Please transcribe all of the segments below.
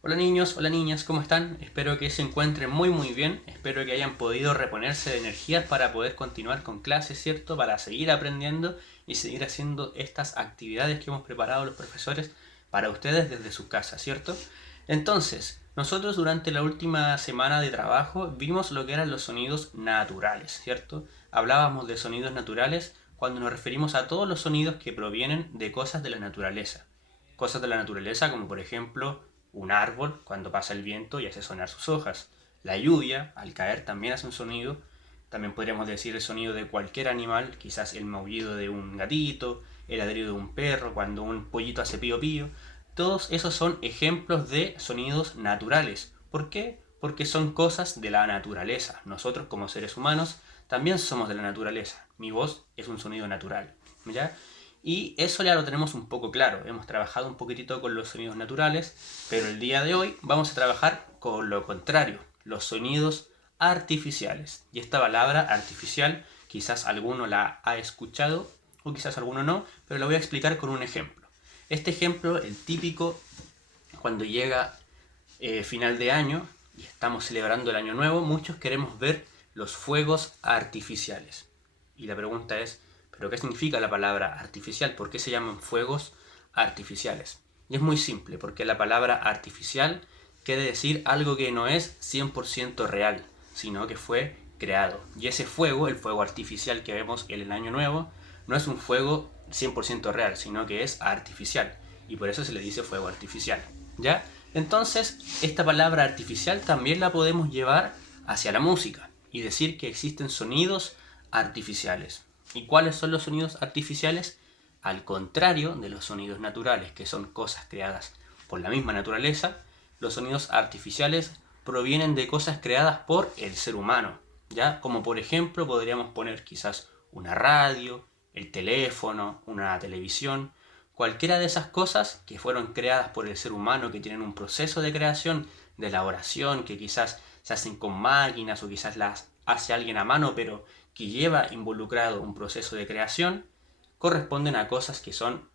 Hola niños, hola niñas, ¿cómo están? Espero que se encuentren muy bien, espero que hayan podido reponerse de energías para poder continuar con clases, ¿cierto? Para seguir aprendiendo y seguir haciendo estas actividades que hemos preparado los profesores para ustedes desde su casa, ¿cierto? Entonces, nosotros durante la última semana de trabajo vimos lo que eran los sonidos naturales, ¿cierto? Hablábamos de sonidos naturales cuando nos referimos a todos los sonidos que provienen de cosas de la naturaleza. Cosas de la naturaleza como por ejemplo un árbol cuando pasa el viento y hace sonar sus hojas. La lluvia al caer también hace un sonido. También podríamos decir el sonido de cualquier animal, quizás el maullido de un gatito, el ladrido de un perro cuando un pollito hace pío pío. Todos esos son ejemplos de sonidos naturales. ¿Por qué? Porque son cosas de la naturaleza. Nosotros como seres humanos también somos de la naturaleza. Mi voz es un sonido natural. ¿Ya? Y eso ya lo tenemos un poco claro. Hemos trabajado un poquitito con los sonidos naturales, pero el día de hoy vamos a trabajar con lo contrario, los sonidos artificiales. Y esta palabra artificial quizás alguno la ha escuchado o quizás alguno no, pero lo voy a explicar con un ejemplo. Este ejemplo, el típico, cuando llega final de año y estamos celebrando el año nuevo, muchos queremos ver los fuegos artificiales. Y la pregunta es, ¿pero qué significa la palabra artificial? ¿Por qué se llaman fuegos artificiales? Y es muy simple, porque la palabra artificial quiere decir algo que no es 100% real, sino que fue creado. Y ese fuego, el fuego artificial que vemos en el año nuevo, no es un fuego 100% real, sino que es artificial. Y por eso se le dice fuego artificial. ¿Ya? Entonces, esta palabra artificial también la podemos llevar hacia la música y decir que existen sonidos artificiales. ¿Y cuáles son los sonidos artificiales? Al contrario de los sonidos naturales, que son cosas creadas por la misma naturaleza, los sonidos artificiales provienen de cosas creadas por el ser humano, ¿ya? Como por ejemplo podríamos poner quizás una radio, el teléfono, una televisión, cualquiera de esas cosas que fueron creadas por el ser humano, que tienen un proceso de creación, de elaboración, que quizás se hacen con máquinas o quizás las hace alguien a mano, pero que lleva involucrado un proceso de creación, corresponden a cosas que son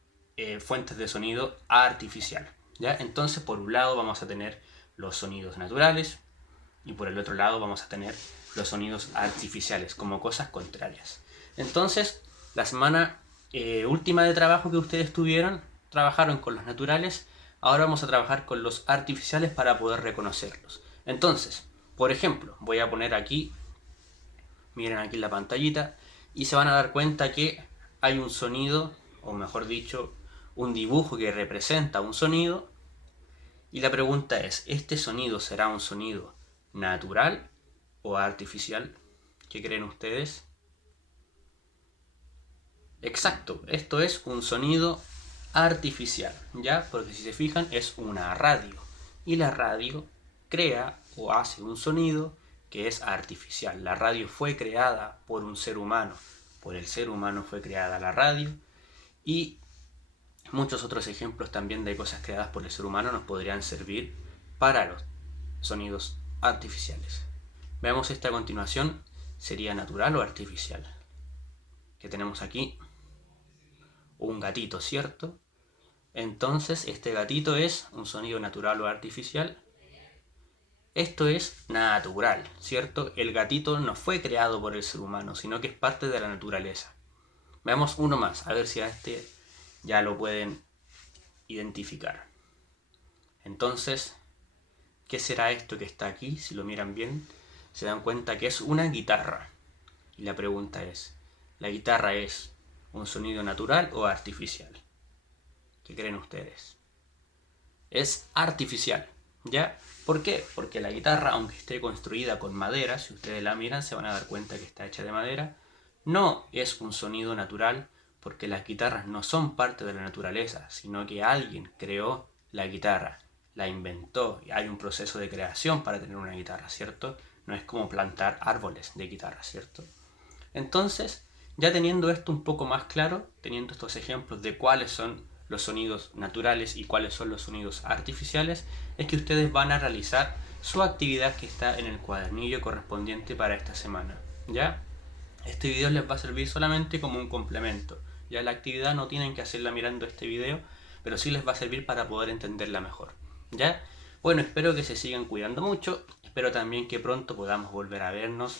fuentes de sonido artificial. ¿Ya? Entonces, por un lado vamos a tener los sonidos naturales y por el otro lado vamos a tener los sonidos artificiales, como cosas contrarias. Entonces, la semana última de trabajo que ustedes tuvieron, trabajaron con los naturales, ahora vamos a trabajar con los artificiales para poder reconocerlos. Entonces, por ejemplo, voy a poner aquí, miren aquí en la pantallita, y se van a dar cuenta que hay un sonido, o mejor dicho, un dibujo que representa un sonido, y la pregunta es, ¿este sonido será un sonido natural o artificial? ¿Qué creen ustedes? Exacto, esto es un sonido artificial, ¿ya? Porque si se fijan es una radio y la radio crea o hace un sonido que es artificial. La radio fue creada por un ser humano, por el ser humano fue creada la radio y muchos otros ejemplos también de cosas creadas por el ser humano nos podrían servir para los sonidos artificiales. Veamos esta a continuación, ¿sería natural o artificial? Que tenemos aquí un gatito, ¿cierto? Entonces, ¿este gatito es un sonido natural o artificial? Esto es natural, ¿cierto? El gatito no fue creado por el ser humano, sino que es parte de la naturaleza. Veamos uno más, a ver si a este ya lo pueden identificar. Entonces, ¿qué será esto que está aquí? Si lo miran bien, se dan cuenta que es una guitarra. Y la pregunta es, ¿la guitarra es un sonido natural o artificial? ¿Qué creen ustedes? Es artificial, ¿ya? ¿Por qué? Porque la guitarra, aunque esté construida con madera, si ustedes la miran se van a dar cuenta que está hecha de madera, no es un sonido natural porque las guitarras no son parte de la naturaleza, sino que alguien creó la guitarra, la inventó, y hay un proceso de creación para tener una guitarra, ¿cierto? No es como plantar árboles de guitarra, ¿cierto? Entonces, ya teniendo esto un poco más claro, teniendo estos ejemplos de cuáles son los sonidos naturales y cuáles son los sonidos artificiales, es que ustedes van a realizar su actividad que está en el cuadernillo correspondiente para esta semana. ¿Ya? Este video les va a servir solamente como un complemento. Ya la actividad no tienen que hacerla mirando este video, pero sí les va a servir para poder entenderla mejor. ¿Ya? Bueno, espero que se sigan cuidando mucho, espero también que pronto podamos volver a vernos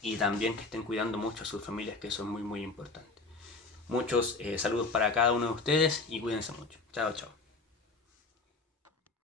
y también que estén cuidando mucho a sus familias, que eso es muy muy importante. Muchos saludos para cada uno de ustedes y cuídense mucho. Chao, chao.